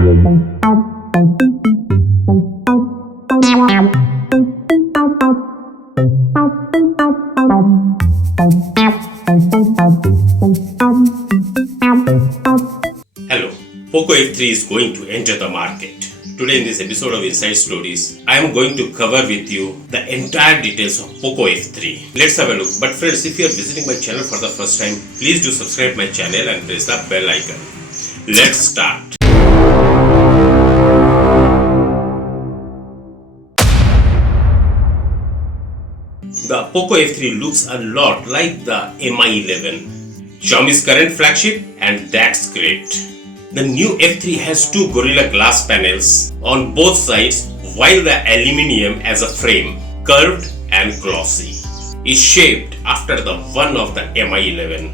Hello, Poco F3 is going to enter the market. Today in this episode of Inside Stories, I am going to cover with you the entire details of Poco F3. Let's have a look. But friends, if you are visiting my channel for the first time, please do subscribe my channel and press the bell icon. Let's start. The Poco F3 looks a lot like the Mi11, Xiaomi's current flagship, and that's great. The new F3 has two Gorilla Glass panels on both sides, while the aluminium as a frame, curved and glossy, is shaped after the one of the Mi11.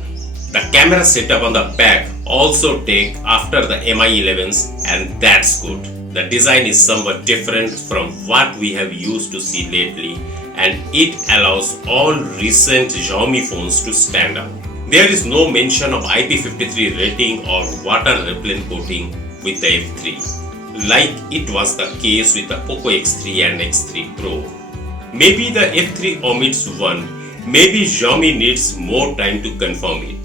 The camera setup on the back also take after the Mi11s, and that's good. The design is somewhat different from what we have used to see lately, and it allows all recent Xiaomi phones to stand out. There is no mention of IP53 rating or water repellent coating with the F3, like it was the case with the Poco X3 and X3 Pro. Maybe the F3 omits one, maybe Xiaomi needs more time to confirm it.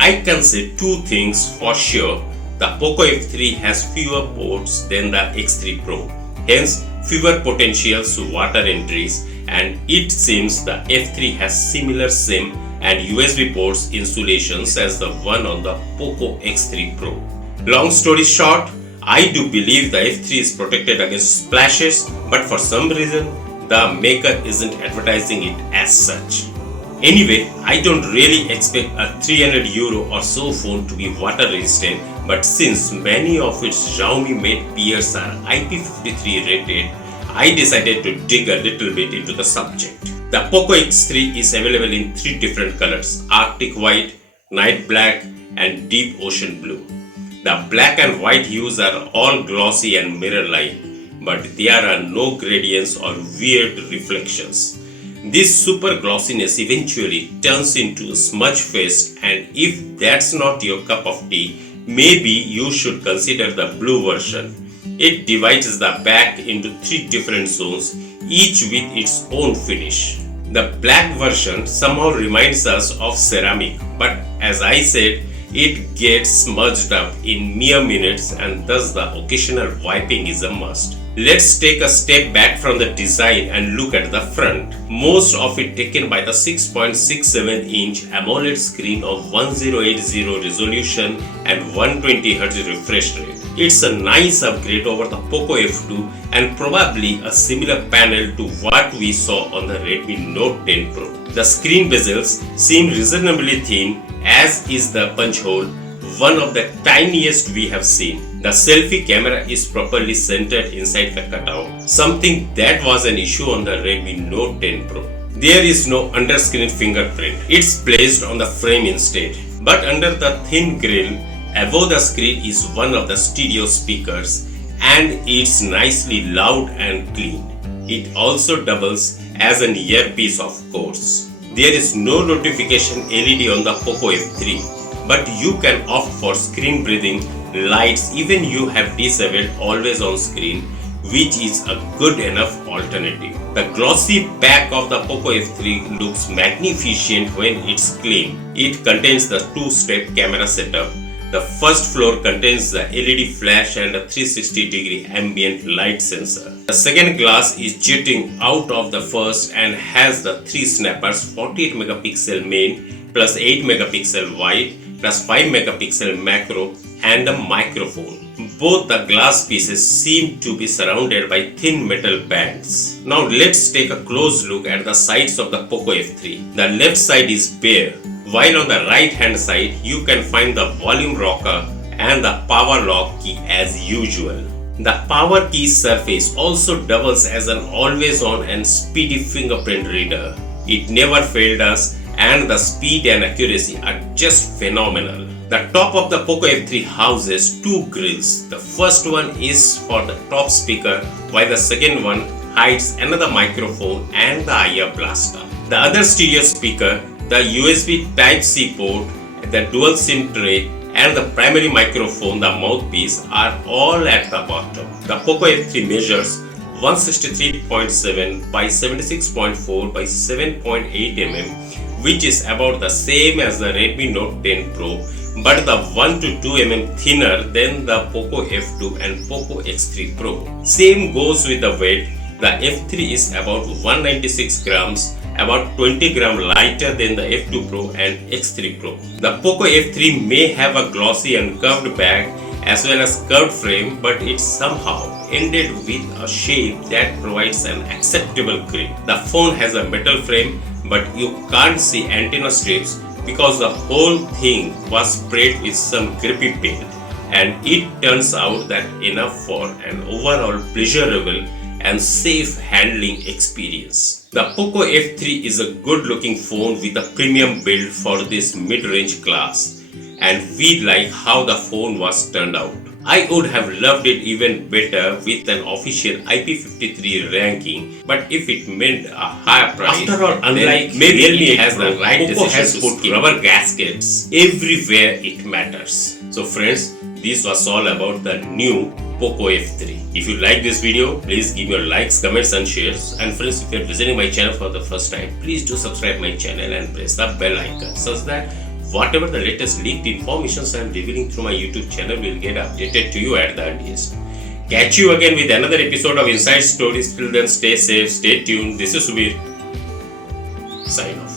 I can say two things for sure. The Poco F3 has fewer ports than the X3 Pro, hence fewer potential water entries, and it seems the F3 has similar SIM and USB ports insulations as the one on the Poco X3 Pro. Long story short, I do believe the F3 is protected against splashes, but for some reason the maker isn't advertising it as such. Anyway, I don't really expect a €300 or so phone to be water resistant, but since many of its Xiaomi made peers are IP53 rated, I decided to dig a little bit into the subject. The Poco X3 is available in three different colors: Arctic White, Night Black, and Deep Ocean Blue. The black and white hues are all glossy and mirror-like, but there are no gradients or weird reflections. This super glossiness eventually turns into smudge fest, and if that's not your cup of tea, maybe you should consider the blue version. It divides the back into three different zones, each with its own finish. The black version somehow reminds us of ceramic, but as I said, it gets smudged up in mere minutes, and thus the occasional wiping is a must. Let's take a step back from the design and look at the front. Most of it taken by the 6.67-inch AMOLED screen of 1080 resolution and 120Hz refresh rate. It's a nice upgrade over the Poco F2 and probably a similar panel to what we saw on the Redmi Note 10 Pro. The screen bezels seem reasonably thin, as is the punch hole, one of the tiniest we have seen. The selfie camera is properly centered inside the cutout, something that was an issue on the Redmi Note 10 Pro. There is no underscreen fingerprint, it's placed on the frame instead. But under the thin grille, above the screen is one of the stereo speakers, and it's nicely loud and clean. It also doubles as an earpiece, of course. There is no notification LED on the Poco F3, but you can opt for screen breathing lights even you have disabled always on screen, which is a good enough alternative. The glossy back of the Poco F3 looks magnificent when it's clean. It contains the two-step camera setup. The first floor contains the LED flash and a 360-degree ambient light sensor. The second glass is jutting out of the first and has the three snappers: 48 megapixel main plus 8 megapixel wide plus 5 megapixel macro and a microphone. Both the glass pieces seem to be surrounded by thin metal bands. Now let's take a close look at the sides of the Poco F3. The left side is bare, while on the right hand side you can find the volume rocker and the power lock key as usual. The power key surface also doubles as an always on and speedy fingerprint reader. It never failed us, and the speed and accuracy are just phenomenal. The top of the Poco F3 houses two grills. The first one is for the top speaker, while the second one hides another microphone and the IR blaster. The other stereo speaker, the USB Type-C port, the dual SIM tray, and the primary microphone, the mouthpiece, are all at the bottom. The Poco F3 measures 163.7 by 76.4 by 7.8 mm, which is about the same as the Redmi Note 10 Pro, but the 1 to 2 mm thinner than the Poco F2 and Poco X3 Pro. Same goes with the weight. The F3 is about 196 grams, about 20 gram lighter than the F2 Pro and X3 Pro. The Poco F3 may have a glossy and curved back as well as curved frame, but it somehow ended with a shape that provides an acceptable grip. The phone has a metal frame, but you can't see antenna strips because the whole thing was sprayed with some grippy paint, and it turns out that enough for an overall pleasurable and safe handling experience. The Poco F3 is a good looking phone with a premium build for this mid-range class, and we like how the phone was turned out. I would have loved it even better with an official IP53 ranking, but if it meant a higher price, after all, unlike maybe Realme has the right decision to put rubber gaskets everywhere it matters. So friends, this was all about the new Poco F3. If you like this video, please give your likes, comments and shares. And friends, if you are visiting my channel for the first time, please do subscribe my channel and press the bell icon such that whatever the latest leaked informations I am revealing through my YouTube channel will get updated to you at the earliest. Catch you again with another episode of Inside Stories. Till then, stay safe, stay tuned. This is Subir. Sign off.